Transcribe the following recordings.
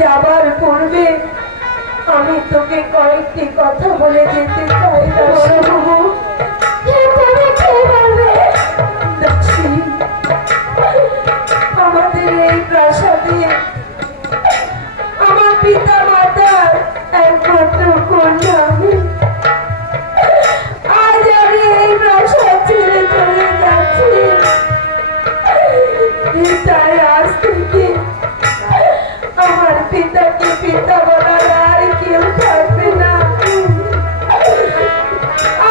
যাবার পূর্বে আমি তোকে কয়েকটি কথা বলে যেতে চাই। আমাদের এই প্রাসাদে আমার পিতা মাতার একমাত্র কন্যা আমি। আজ আমি এই প্রাসাদ ছেড়ে চলে যাচ্ছি, তাই আজ থেকে আমার পিতাকে পিতা বলার আর কেউ থাকবে না,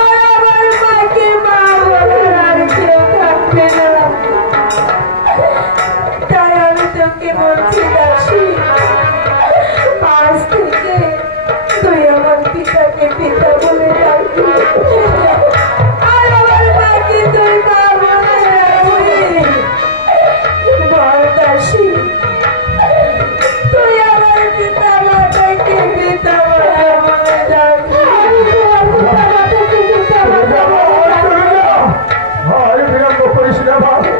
আর আমার মাকে মা বলার আর কেউ থাকবে না। তাই আমি তোকে বলছি দাসী, আজ থেকে তুই আমার পিতাকে পিতা বলে ডাকবি, আর আমার মাকে তুই মা বলে ডাকবি। বল দাসী, তুই আমার পিতা মাতাকে পিতা বলে ডাকবি। বিলম্ব করিস না বাবা।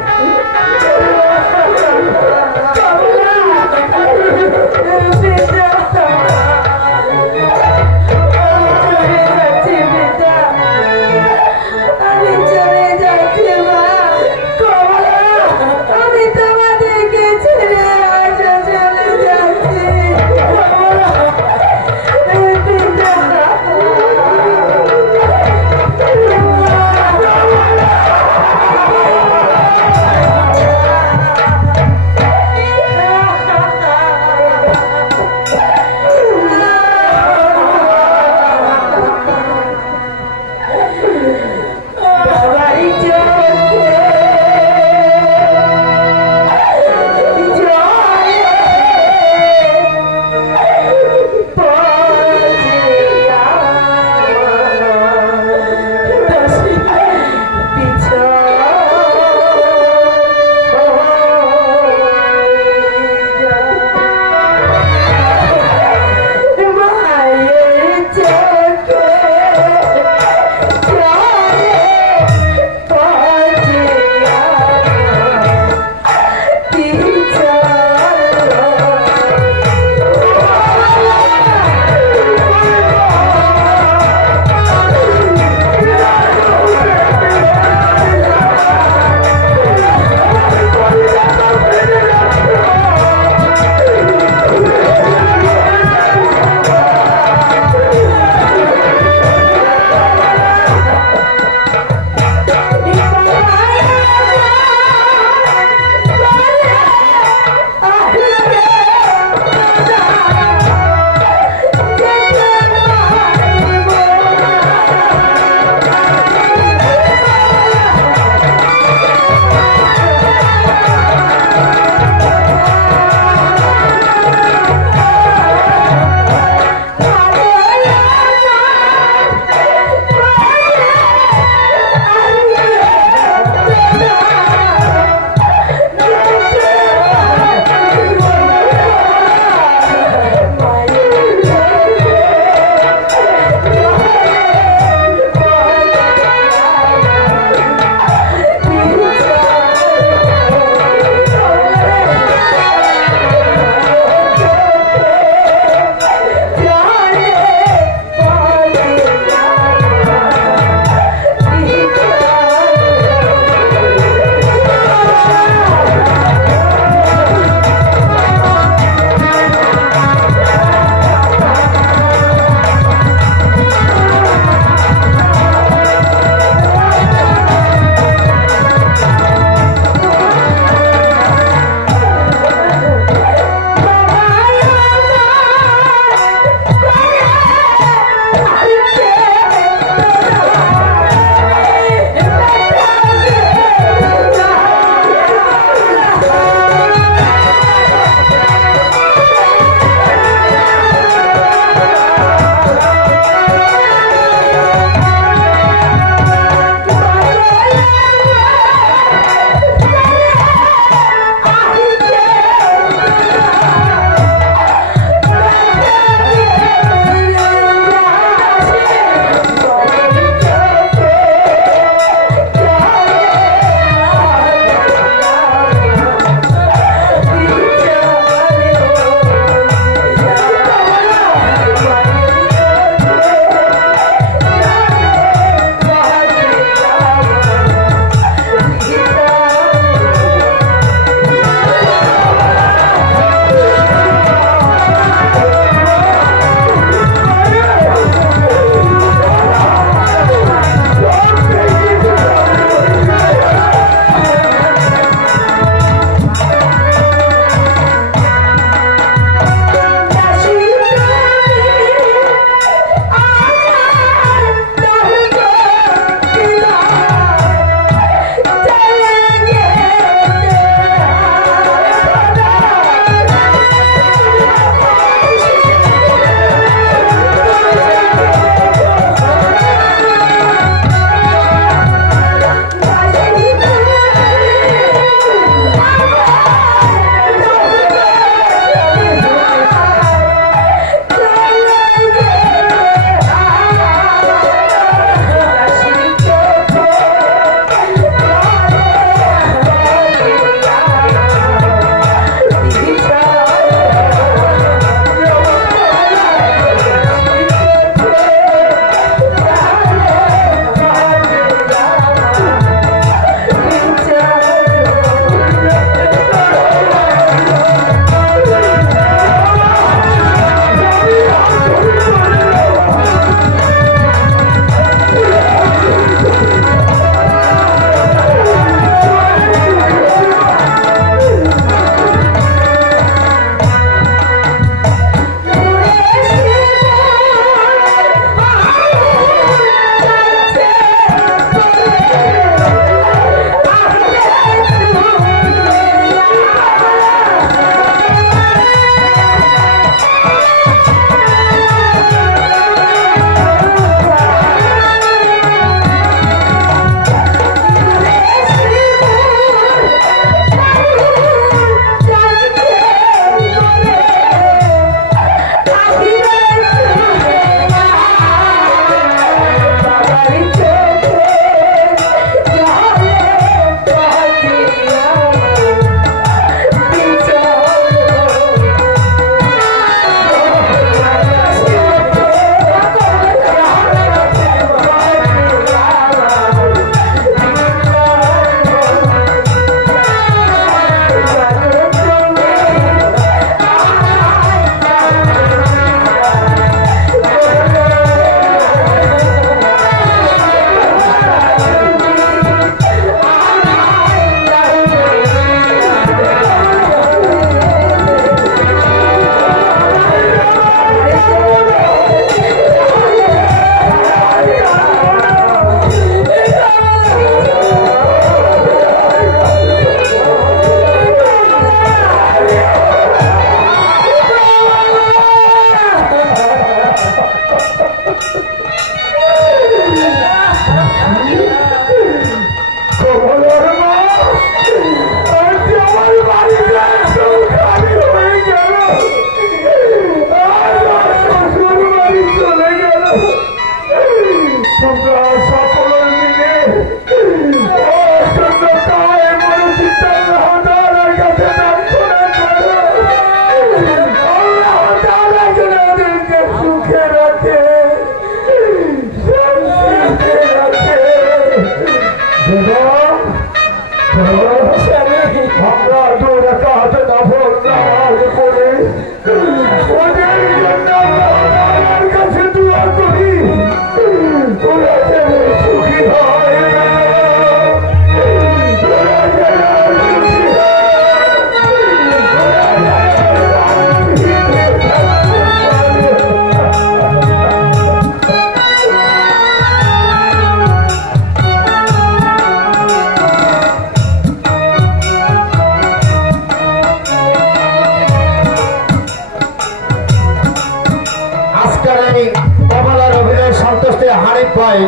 আরিফ ভাই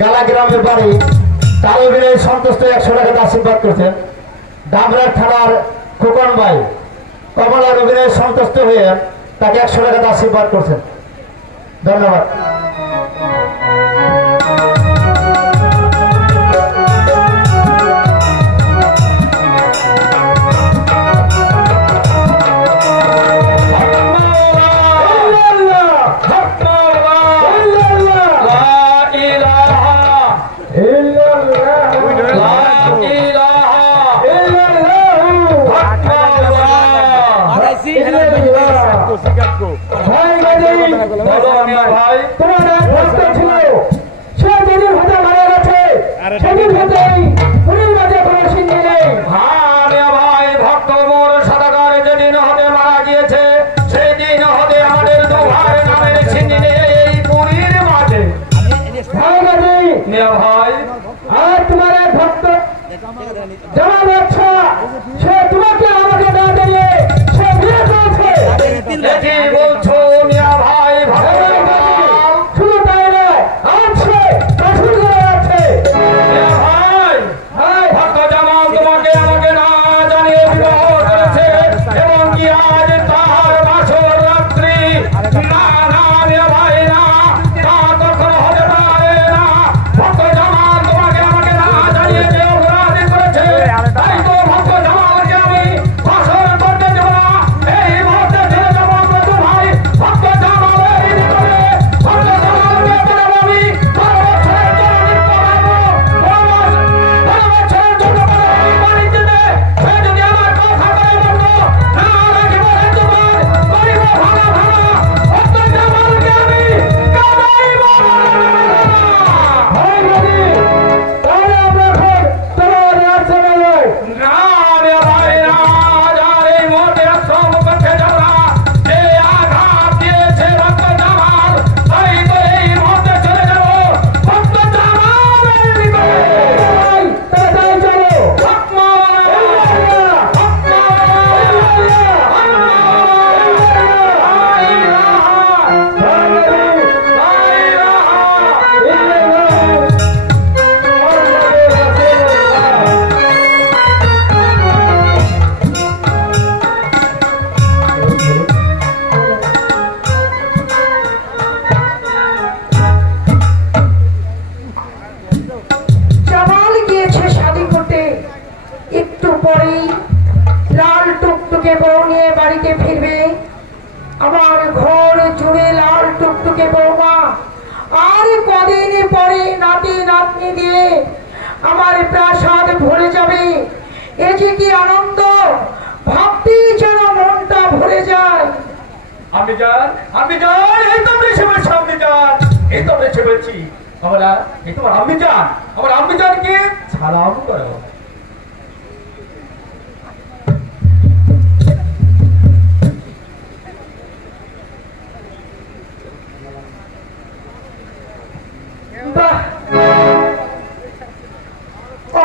গালা গ্রামের বাড়ি, তার অভিনয় সন্তুষ্ট 100 টাকা আশীর্বাদ করছেন। ডাবরার থানার খোকন ভাই কমলার অভিনয় সন্তুষ্ট হয়ে তাকে 100 টাকা আশীর্বাদ করছেন। ধন্যবাদ।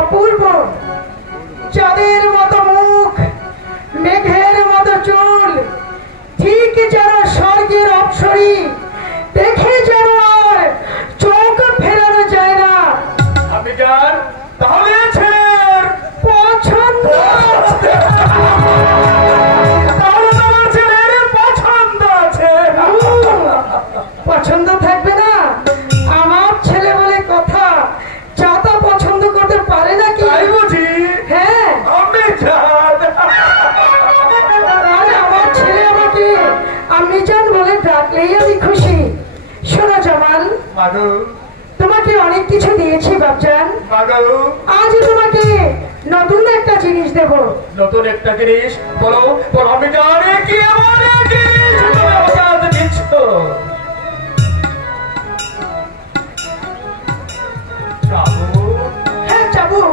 অপূর্ব চাঁদের মতো মুখ, মেঘের মতো চুল, ঠিক যেন স্বর্গের অপ্সরী, দেখে যেন আর চোখ ফেরানো যায় না। আপনি যান তাহলে ছেলের পছন্দ, তাহলে তোমার ছেলের পছন্দ আছে। পছন্দ থাকবে না? আমার ছেলে বলে কথা, চাতা পছন্দ করতে পারে নাকি? তাই বুঝি? হ্যাঁ। আপনি যান। আরে আমার ছেলে আমাকে আমি জান বলে ডাকলেই আমি খুশি। শোনো জামাল, মাগো তোমাকে অনেক কিছু দিয়েছি বাপজান, মাগো আজ তোমাকে নতুন একটা জিনিস দেব। নতুন একটা জিনিস? বলো বলো। আমি জানি কি আমার জিনিস তুমি আমাকে আজ দিচ্ছ। হ্যাঁ চাবুক।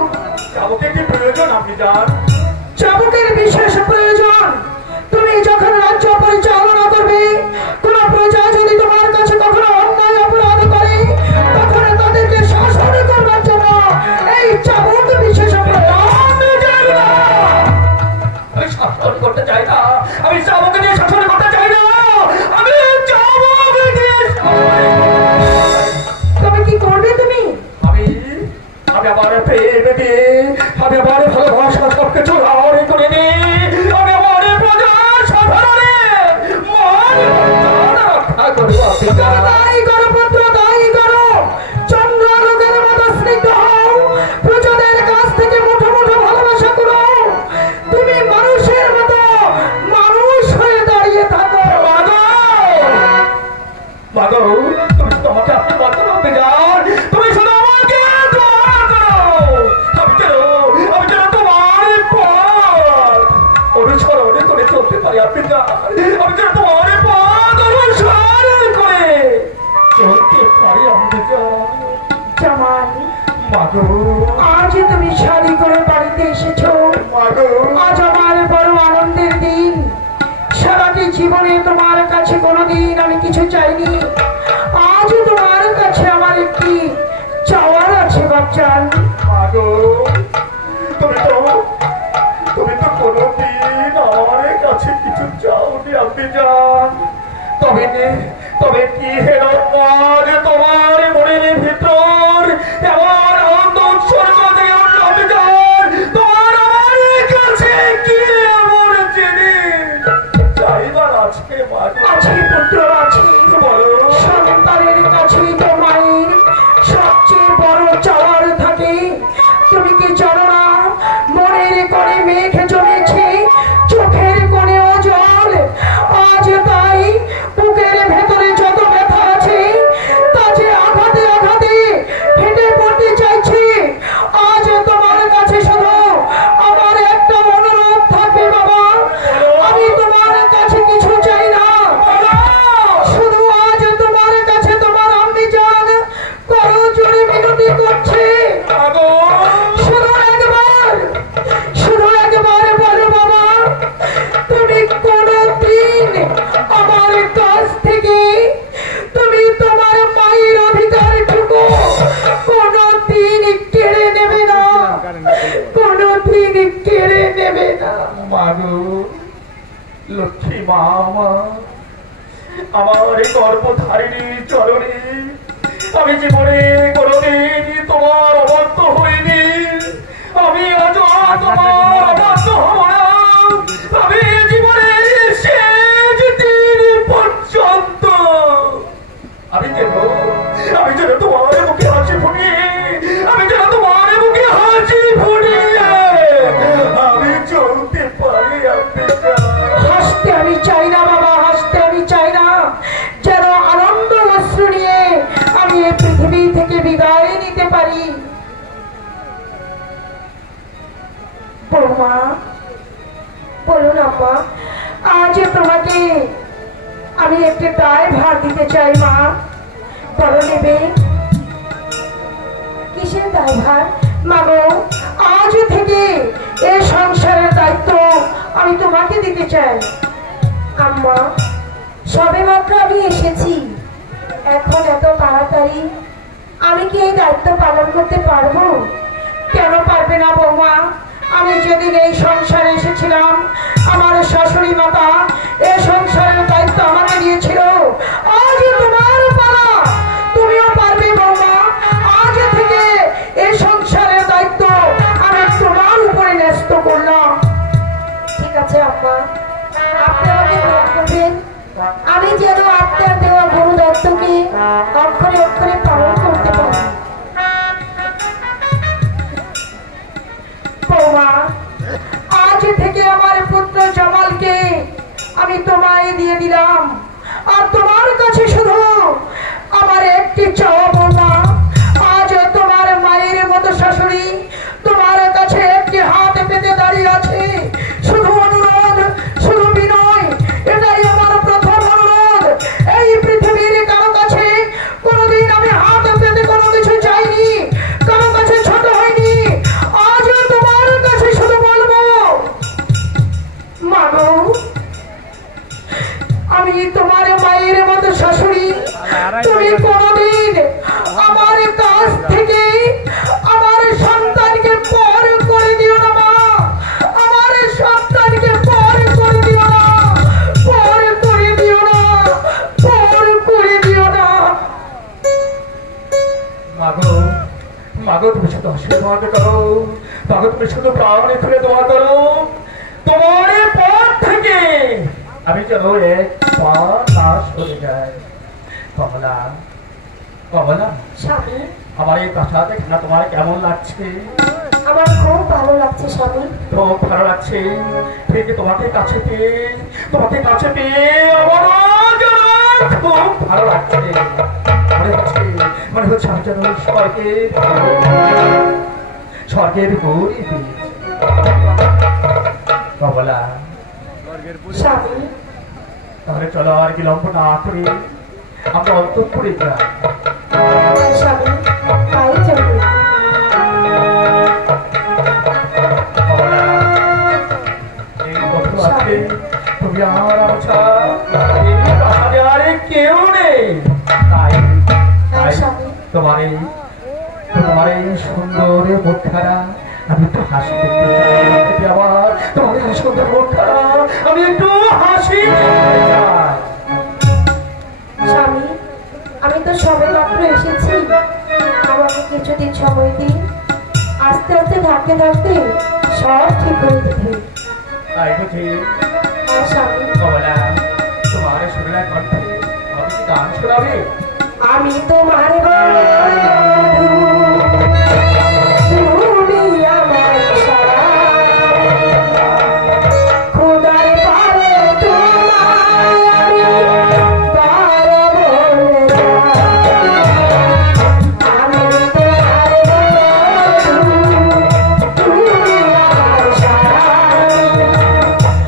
চাবুকের কি প্রয়োজন আপনি জান? চাবুকের বিশেষ প্রয়োজন। তুমি যখন রাজ্য পরিচালনা করবে, কোন প্রজা যদি তোমার কাছে কখনো অন্যায় অপরাধ করে, তখন তাদেরকে শাসন করবার জন্য এই চাবুক বিশেষ প্রয়োজন। আমি শাসন করতে চাই না, আমি চাবুকে দিয়ে শাসন করতে চাই না, আমি চাবুক দিয়ে তো আমি যেন তোমার পদ অনুসরণ করে চলতে পারি অম্বিকা। জামাল, মাগো আজ তুমি শাড়ি করে বাড়িতে এসেছো। মাগো আজ আমার বড় আনন্দের দিন। সারাটি জীবনে তোমার কাছে কোনোদিন আমি কিছু চাইনি। আজ তোমার কাছে আমার একটি চাওয়ার আছে বাচ্চান। মাগো তুমি তো কোনোদিন আমার কাছে কিছু চাওনি আম্বিজান। তবে কি হেরো আজ তোমার মনের ভিতর এমন আনন্দ উৎসর্গ থেকে উঠল আম্বিজান। তোমার আমার কাছে কি এমন জিনিস চাইবার আছে মাগো? আছে পুত্র, আছে। বলো সন্তানের কাছেই তো মায়ের সবচেয়ে বড় চাওয়ার থাকে। তুমি কি জানো না, মনের কোণে মেঘ জমেছে, চোখের কোণেও জল। আজ তাই বুকের ভেতরে যত ব্যথা আছে তা যে আঘাতে আঘাতে ফেটে পড়তে চাইছে। আজ তোমার কাছে শুধু আমার একটা অনুরোধ থাকবে বাবা। আমি তোমার কাছে কিছু চাই না, শুধু আজ তোমার কাছে তোমার আম্বিজান করো জোরে মিনতি করছে। মাগো শুধু একবার বলো বাবা, তুমি কোনদিন আমার কাছ থেকে তুমি তোমার মায়ের অধিকারটুকু কোনদিন কেড়ে নেবে না, কোনদিন কেড়ে নেবে না। মাগো লক্ষ্মী মা আমার এই গর্ভধারিণী চরণে আমি জীবনে কোনোদিন তোমার অবাধ্য হইনি। আমি আজ তোমার অবাধ্য হব না। আমি জীবনের শেষ দিন পর্যন্ত আমি যেন তোমার মুখে হাসি ফুটিয়ে আমি চলতে পারি আম্বিকা। হাসতে আমি চাই না বাবা, হাসতে আমি চাই না। যেন আনন্দ অশ্রু নিয়ে আমি এই পৃথিবী থেকে বিদায় নিতে পারি। বৌমা, বলুন আম্মা, আজ তোমাকে আমি একটি দায় ভার দিতে চাই মা। বলো নেবে? কিসের দায় ভার? মাগো, আজ থেকে এই সংসারের দায়িত্ব আমি তোমাকে দিতে চাই। আম্মা, সবে মাত্র আমি এসেছি, এখন এত তাড়াতাড়ি আমি কি এই দায়িত্ব পালন করতে পারবো? কেন পারবে না বৌমা? আমি যেদিন এই সংসারে এসেছিলাম আমার শাশুড়ি মাতা এই সংসারের দায়িত্ব আমাকে দিয়েছিল। আজ তোমার পালা, তুমিও পারবে বৌমা। আজ থেকে এই সংসারের দায়িত্ব আমি তোমার উপরে ন্যস্ত করলাম। ঠিক আছে আম্মা, আপনি আমাকে মাফ করবেন। আমি যেন আপনার দেওয়া গুরু দত্তকে অক্ষরে অক্ষরে পালন করতে পারি। বৌমা, আজ থেকে আমার পুত্র জামালকে আমি তোমায় দিয়ে দিলাম। আর তোমার কাছে শুধু আমার একটি চাওয়া বৌমা, আজ তোমার মায়ের মতো শাশুড়ি তোমার কাছে একটি হাত পেতে দাঁড়িয়ে আছে। শুধু অনুরোধ, শুধু বিনয়, এটাই আমার প্রথম অনুরোধ। এই পৃথিবীর কারো কাছে কোনোদিন আমি হাত পেতে কোনো কিছু চাইনি, কারো কাছে ছোট হয়নি। আজ তোমার কাছে শুধু বলবো মাগো, আমি তোমার মায়ের মতো শাশুড়ি, তুমি কোনোদিন আমার কাছ থেকে আমার সন্তানকে পর করে দিও না মা। আমার সন্তানকে পর করে দিও না, পর করে দিও না, পর করে দিও না। মাগো তুমি শুধু আশীর্বাদ করো, মাগো তুমি শুধু প্রাণে খুলে দোয়া করো। তোমার পর থেকে আমি যেন এক পা না সরে যাই। কমলা স্বামী, আমার এই প্রাসাদে খানা তোমার কেমন লাগছে? আমার খুব ভালো লাগছে স্বামী। খুব ভালো লাগছে। ঠিক তোমাকে কাছে পেয়ে আমার যেন খুব ভালো লাগছে। মনে হচ্ছে আমি যেন স্বর্গের গৌরী স্বামী, তাহলে চলো আর বিলম্ব না করে আমরা অন্তঃপুরে যাই। স্বামী তাই চলবে। কমলা, এই কথা আছে তুমি আর আচ্ছা এই প্রাসাদে আর কেউ নেই, তাই তাই তোমার এই সুন্দর মুখখানা আমি একটু হাসি দেখতে চাই। আমার তোমার এই সুন্দর মুখখানা আমি একটু হাসি দেখতে চাই। স্বামী আমি তো সবে মাত্র এসেছি, আমাকে কিছুদিন সময় দিন, আস্তে আস্তে থাকতে থাকতে সব ঠিক হয়ে যাবে। তাই বুঝি? আর স্বামী কমলা, তোমার শরীরের কণ্ঠে আমাকে কি গান শোনাবে? আমি তোমার বন্ধু, তুমি আমার সারা, খোদার পারে তোমায় আমি পারে বলে আমি তোমার বন্ধু, তুমি আমার সারা,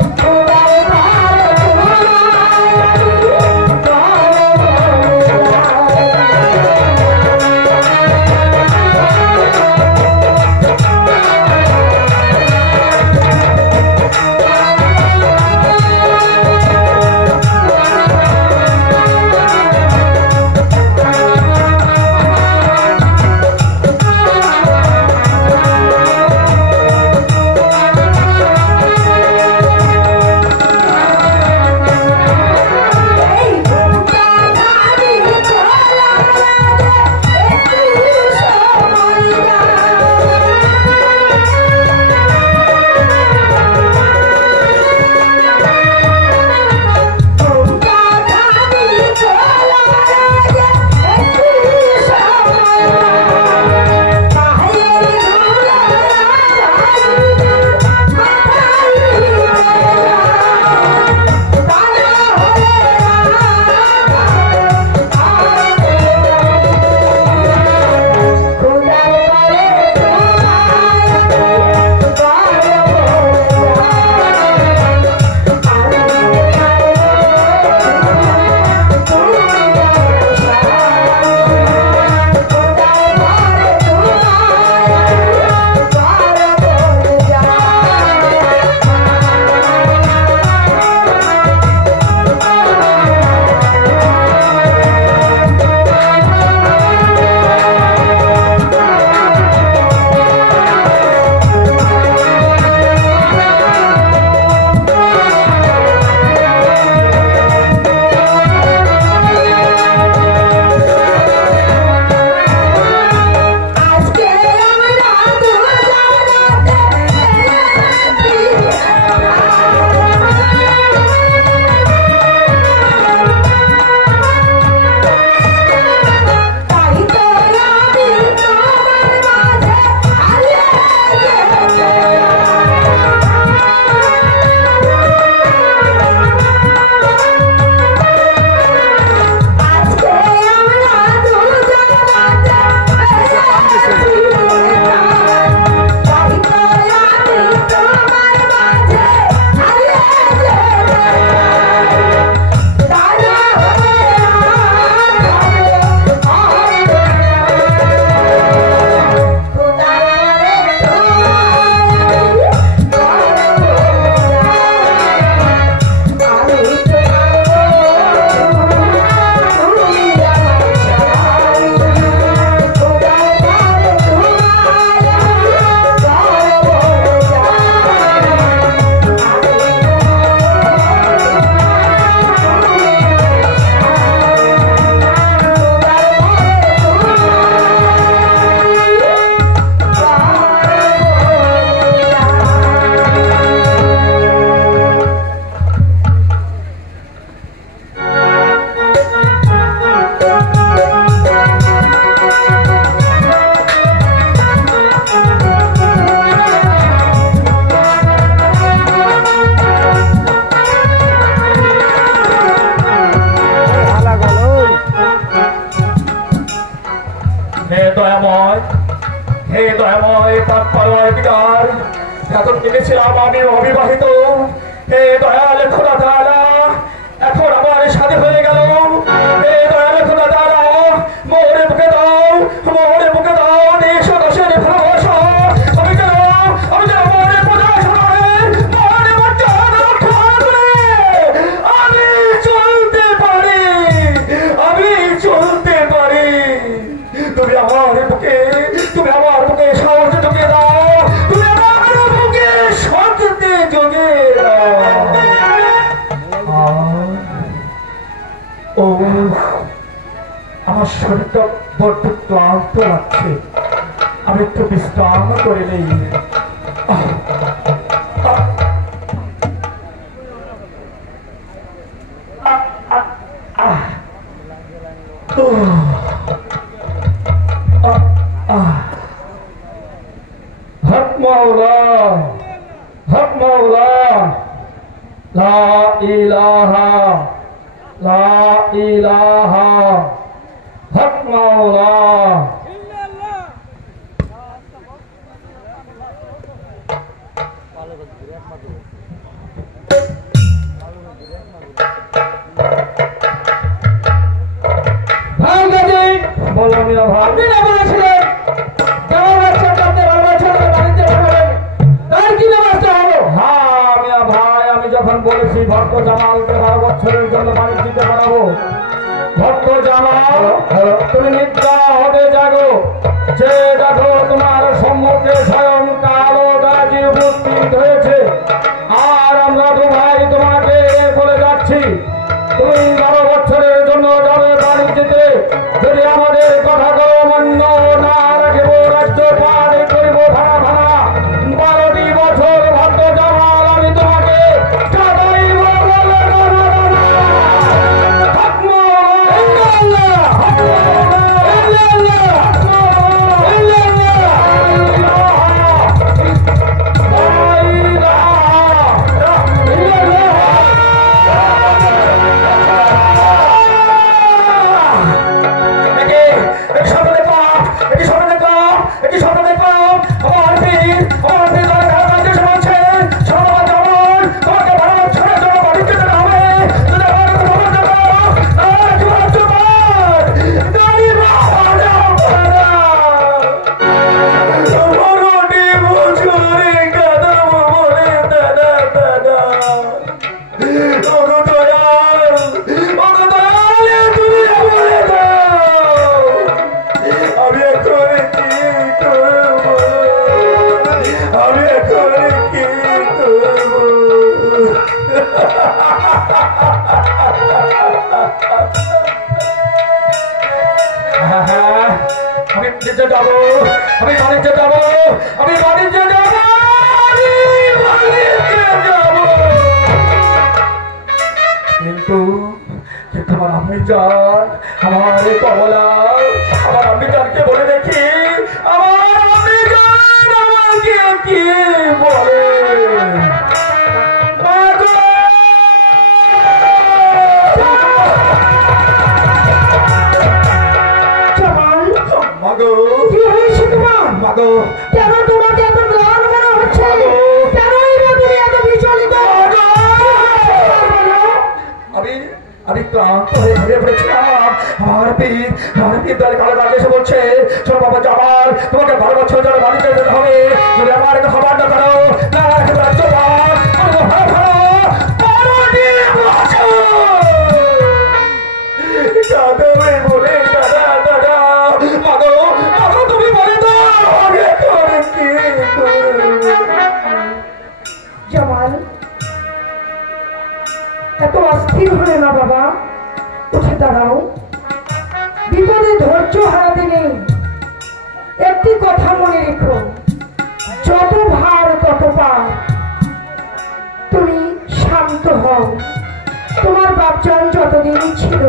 খোদার পারে তোমায় আমি পারে দয়াময় তারপর অধিকার এখন ভেবেছিলাম আমি অবিবাহিত। হে দয়াল খোদা তাআলা, এখন আমার শরীরটা বড্ড ক্লান্ত লাগছে, আমি একটু বিশ্রাম করে নেই। হক মাওলা, হক মাওলা, লা ইলাহা, লা ইলাহা, হক মাওলা। ভাই গাজী, বলো মিয়া ভাই। আপনি না বলেছিলেন কেমন বাচ্চা কাঁদতে বাচ্চা বাড়িতে পাঠাবেন, তার কি ব্যবস্থা হলো? হ্যাঁ মিয়া ভাই, আমি যখন বলেছি ভক্ত জামালকে 12 বছরের জন্য বাড়ি দিতে পারাবো, ভক্ত জামাল তুমি নিদ্রা হতে জাগো, যে দেখো তোমার সম্মুখে স্বয়ং কালো গাজী উপস্থিত হয়েছে। আর আমরা দু ভাই তোমাকে বলে যাচ্ছি, তুমি 12 বছরের জন্য যাবে বাড়ি যেতে, যদি আমাদের কথা মান্য না রাখব রাজ্য পার করিব ভাড়া ভাড়া। 12টি বছর ভক্ত জামাল আমি তোমাকে কাটাইব বলে আমি বাণিজ্যে যাবো, আমি বাণিজ্যে যাবো, আমি বাণিজ্যে যাবো, আমি বাণিজ্যে যাবো। কিন্তু আমার আম্মি জান, আমার কমলা, আমার আম্মি জানকে বলে দেখি, আমার আম্মি জান আমাকে কি বলে। কি হয়েছে তোমার? মাগো, কেন তোমাকে এত ম্লান মনে হচ্ছে? কেনই বা তুমি এত বিচলিত? আমি ক্লান্ত হয়ে ঘুরে পড়েছিলাম। আমার পীর দলে কালো গাছ এসে বলছে, শোনো বাবা জামাল, তোমাকে 12 বছর ধরে বাড়িতে যেতে হবে, যদি আমার খবর না করো না রাজ্যপাল বলে দাদা দাদা মাগো মাগো, তুমি বলে দাও আমি এখন কি করব? জামাল, এত অস্থির হলে না বাবা, উঠে দাঁড়াও। বিপদে ধৈর্য হারাতে নেই। একটি কথা মনে রেখো, যত ভার তত পার। তুমি শান্ত হও। তোমার বাপজান যতদিন ছিল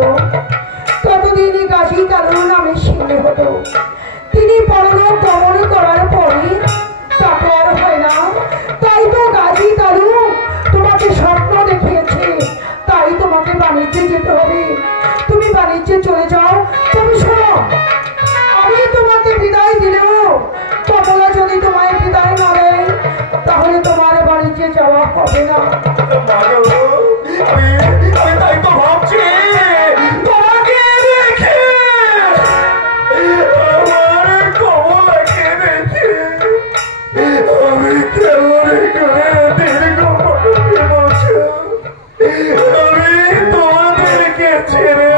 ততদিনই গাজী কালু নামে সিংহে হতো। তিনি পরলোক গমন করার পরে তাকে আর হয় না। তাই তো গাজী কালু তোমাকে স্বপ্ন দেখিয়েছে, তাই তোমাকে বাণিজ্যে যেতে হবে। তুমি বাণিজ্যে চলে যাও। তুমি শোনো, আমি তোমাকে বিদায় দিলেও কমলা যদি তোমায় বিদায় না দেয়, তাহলে তোমার বাণিজ্যে যাওয়া হবে না। আমি তাই তো ভাবছি, তোমাকে রেখে আমার কমলাকে রেখে আমি কেমন করে দীর্ঘ বছর আমি তোমাদেরকে ছেড়ে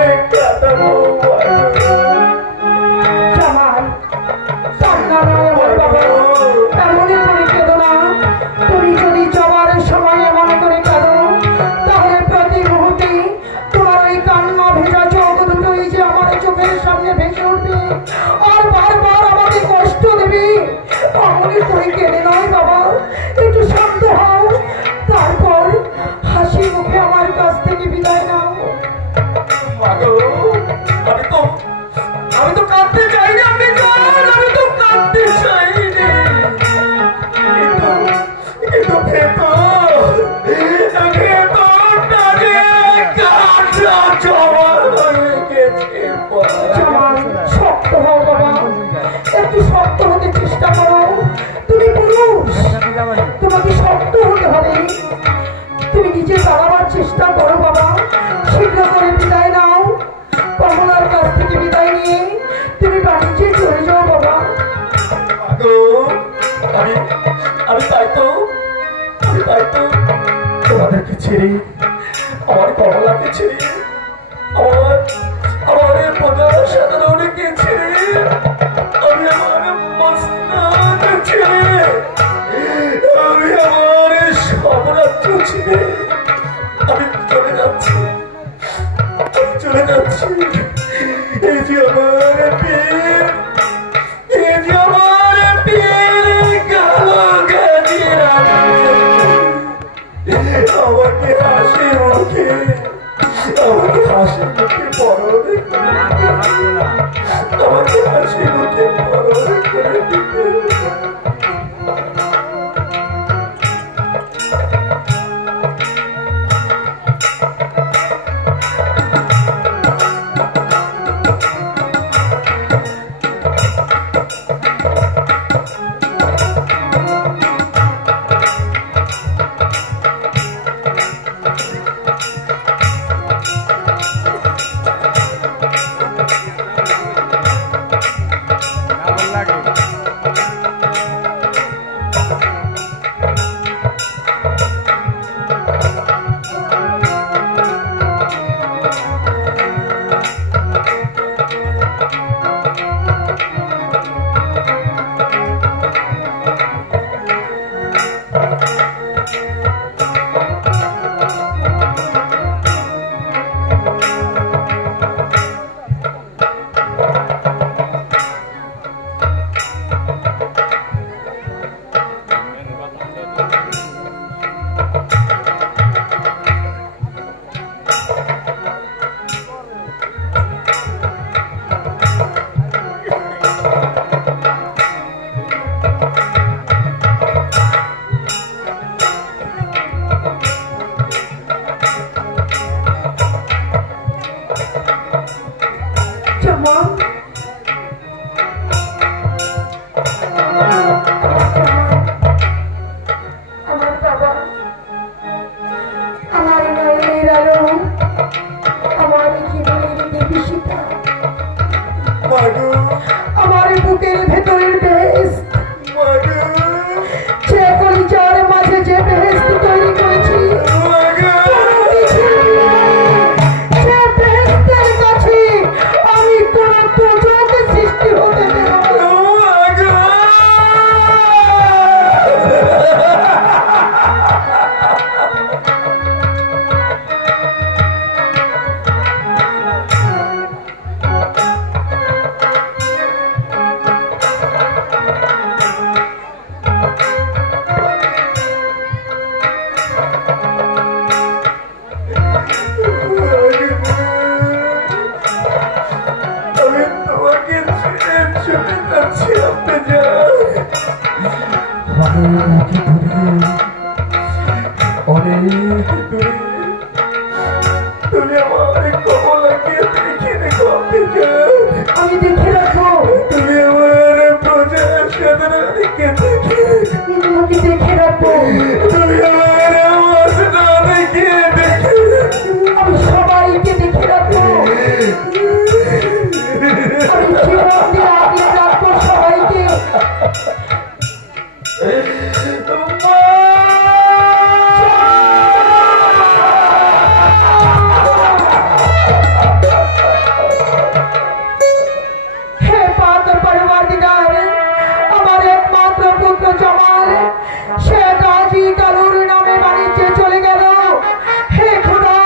রাজ্য আমার হয়ে গেছে জামাল, শক্ত হও বাবা, একটু শক্ত হতে চেষ্টা করো। তুমি পুরুষ, তোমাকে শক্ত হতে হবে। তুমি নিজে চালাবার চেষ্টা করো বাবা। শীঘ্র করে বিদায় নাও। কমলার কাছ থেকে বিদায় নিয়ে তুমি বাণিজ্যে চলে যাও বাবা। আমি আমি তাই তো তোমাদেরকে ছেড়ে, আমার কমলাকে ছেড়ে, আমার প্রজা সাধারণকে ছেড়ে, আমি আমার মস্তানকে ছেড়ে, আমি আমার সাম্রাজ্য ছেড়ে আমি চলে যাচ্ছি। এই যে আমার পীর, এই যে আমার পীর কালো গাজিরা আমাকে হাসি মুখে পরবে করে, আমাকে হাসি মুখে পরবে করে দিতে। আমার বুকের ভেতরের বেশ যে কলিজার মাঝে যে বেশ তৈরি করেছি, সে বেহেশতের কাছে আমি কোন দুজক সৃষ্টি হতে দেব না। আমি দেখে রাখবো, তুমি আমার প্রজা সাধারণকে আমি দেখে রাখবো, তুমি আমার মস্তানকে আমি সবাইকে দেখে রাখবো, আমি জীবন দিয়ে আগলে রাখবো সবাইকে। আমার একমাত্র পুত্র জামাল সে গাজী কালুর নামে বাণিজ্যে চলে গেল। হে খোদা,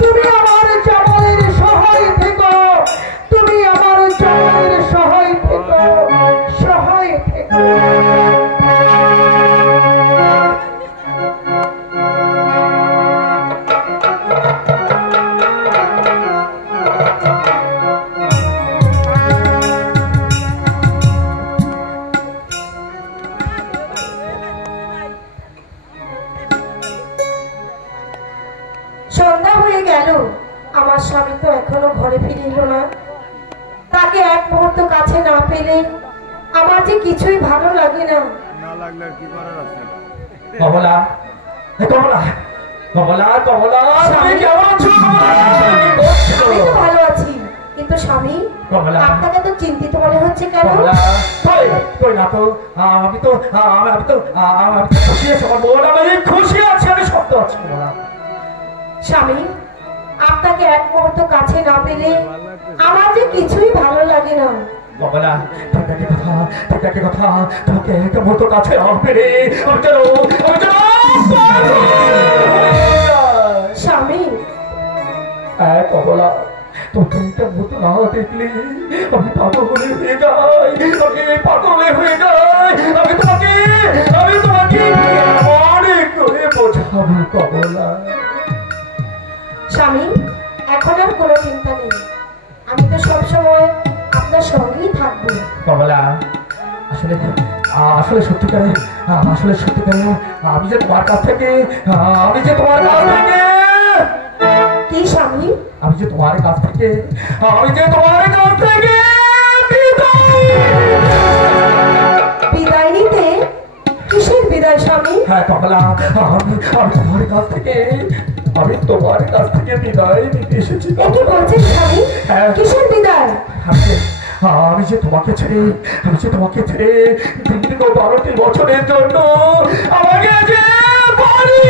তুমি আমার জামালের সহায় থেকো, তুমি আমার জামালের সহায় থেকো, সহায় থেকো। সন্ধ্যা হয়ে গেল, আমার স্বামী তো এখনো ঘরে ফিরে এলো না। তাকে এক মুহূর্ত কাছে না পেলে আমার যে কিছুই ভালো লাগে না। কমলা, কমলা, কমলা, কমলা, তুমি কেমন আছো? আমি তো ভালো আছি, কিন্তু স্বামী কমলা। আপনাকে তো চিন্তিত মনে হচ্ছে কেন? কমলা, কই কই না তো, আমি তো খুশি আছি, আমার মন আমি খুশি আছি, আমি শক্ত আছি কমলা। স্বামী, আপনাকে এক মুহূর্ত কাছে না পেলে আমার যে কিছুই ভালো লাগে না। কমলা, ঠিক কথা, তোমাকে এক মুহূর্ত কাছে না পেরে আমি যেন পাগল হয়ে যাই। স্বামী, কমলা, তোকে একটা মতো না দেখলে আমি পাগলে হয়ে যাই, আমি পাগলে হয়ে যাই। আমি তোমাকে অনেক করে বোঝাবো কমলা। স্বামী, এখন আর কোনো চিন্তা নেই, আমি তো সবসময় আপনার সঙ্গেই থাকবো। কমলা, আসলে সত্যিকারে আমি যে তোমার কাছ থেকে কি স্বামী? আমি যে তোমার কাছ থেকে বিদায় নিতে? কিসের বিদায় স্বামী? হ্যাঁ কমলা, আমি তোমার কাছ থেকে বিদায় নিতে এসেছি। এ কি বলছেন স্বামী? হ্যাঁ। কিসের বিদায়? আমি যে তোমাকে ছেড়ে দীর্ঘ 12টি বছরের জন্য আমাকে যে বাড়ি